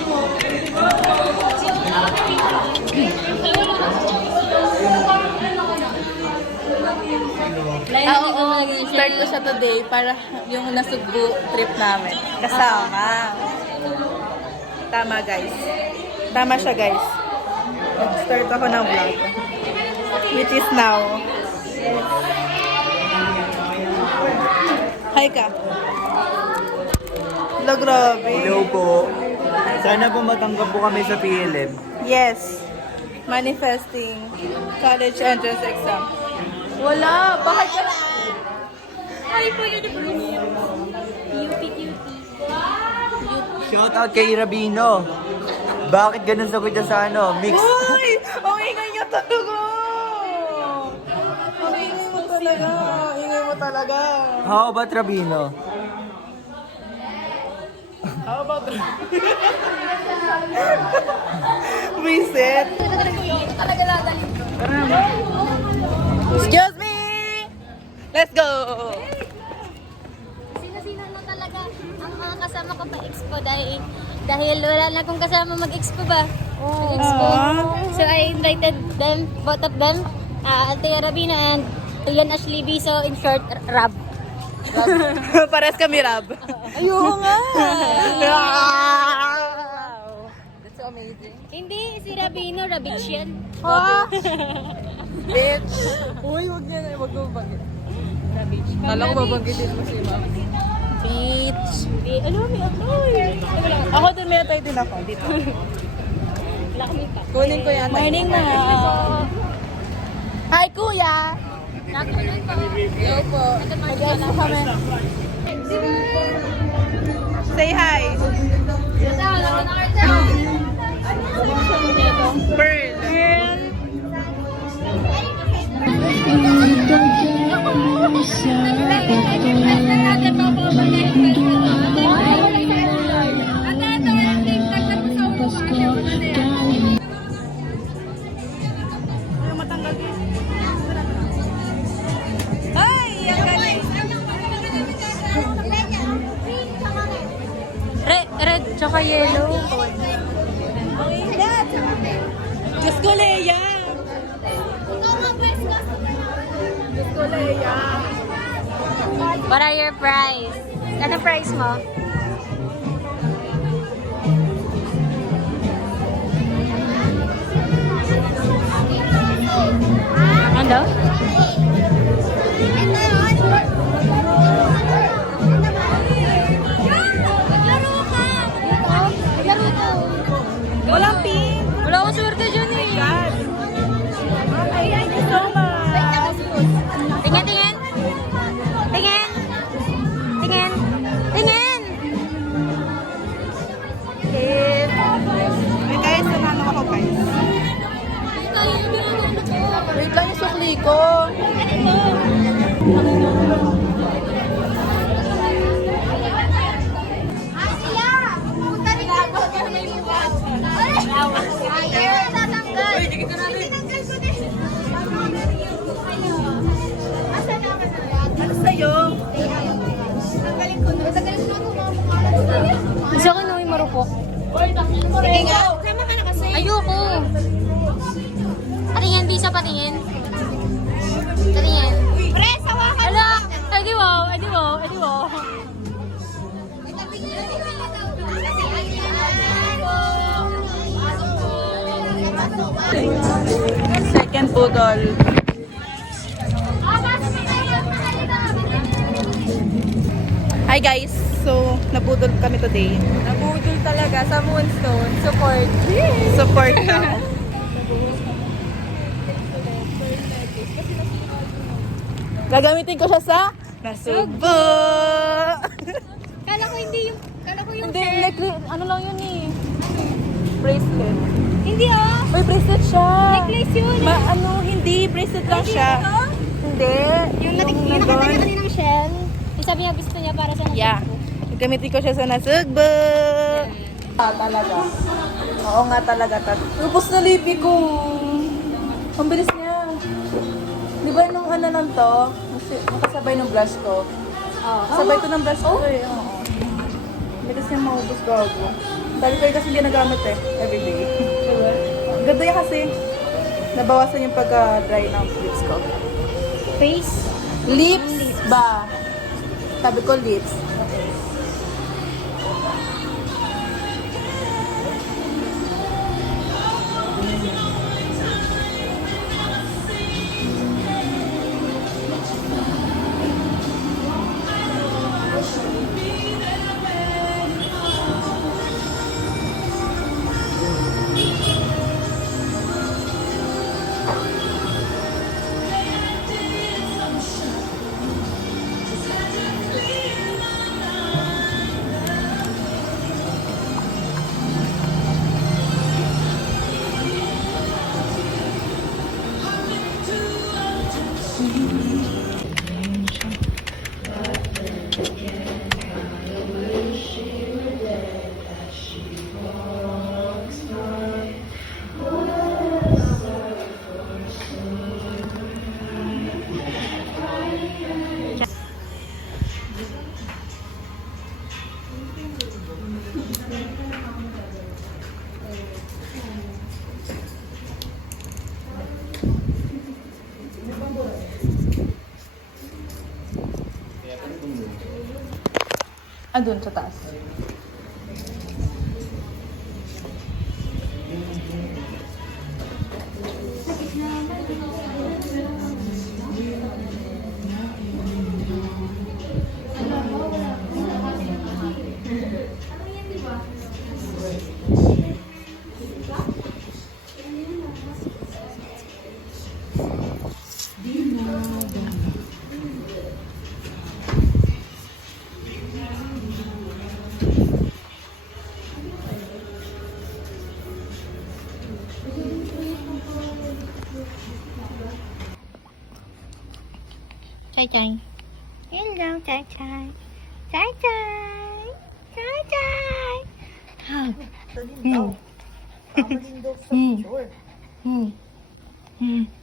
Oo. Start ko siya today para yung nasugbo trip namin. Kasama. Tama guys. Tama siya guys. Nag-start ako ng vlog. Which is now. Hi ka. Hello, grabe. Hello po. Sana po matanggap po kami sa PLM. Yes. Manifesting college entrance exam. Wala. Bakit ka? Ay po, university. UP. Shout out kay Rabino. Bakit ganun sagot niya sa ano? Mix. Uy! Ang ingay niya talaga! Ang ingay mo talaga. Ang ingay mo talaga. How about Rabino? How about reset? Talaga dadalhin ko. Excuse me! Let's go! Sino-sino na talaga ang mga kasama ko pa expo dahil wala na akong kasama mag-expo ba? Mag-expo. So I invited them, both of them, Althea Rabina and Ian Ashley B. So in short, Rab. Pares kami, Rab. Ayoko nga! That's so amazing. Hindi, si Rabino, Rabich yan. Ha? Bitch! Uy, huwag niya na. Huwag mo banggit. Rabich. Kala ko babanggitin mo si Ma'am. Bitch! Hindi, ano, may apoy. Ako dun, may atay din ako. Dito. Wala kami pa. Kunin ko yan. Morning na. Hi, kuya! Nakunan pa. Hello po. Mag-expo kami. Say hi! Pearl! Ay! Ang galing! Red, tsaka yellow. Diyos ko, Leia! Diyos ko, Leia! What are your price? Ano price mo? Ano? Walang pink! Wala akong swerte dyan eh. God! Thank you so much! Tingin, tingin. Tingin. Tingin. Tingin. Hey guys, nanano ako guys. Wait lang yung sukli ko. Ano sa'yo? Gusto ko nung marupok. Sige nga. Sama ka na kasi. Ayoko. Patingin, bisa patingin. Patingin. Pre, sawa ka. Ala, edi wow, edi wow, edi wow. Second poodle. Hi guys! So, nabudol kami today. Nabudol talaga sa Moonstone. Support. Support na. Gagamitin ko siya sa Nasugbo! Kala ko hindi yung, Hindi, ano lang yun eh. Bracelet. Hindi ah. May bracelet siya. Necklace yun. Hindi, bracelet lang siya. Hindi. Yung nakita niya kaninang shell. Yung sabi niya gusto niya para sa nasugbo. Yeah. Gagamitin ko siya sa Nasugbo! Talaga. Oo nga talaga. Ubus na lipi ko. Ang bilis niya. Di ba nung ano lang to? Nakasabay ng blush ko. Oh. Sabay ko ng blush ko eh. Oo. Bilis niya maubos gago. Sabi ko kasi ginagamit eh, everyday. Ganda yan kasi. Nabawasan yung pagka-dry ng lips ko. Face. Lips ba? Sabi ko lips. Andun sa taas. Chai chai. Hello, chai chai. Chai chai. Chai chai. Hmm. Hmm. Hmm.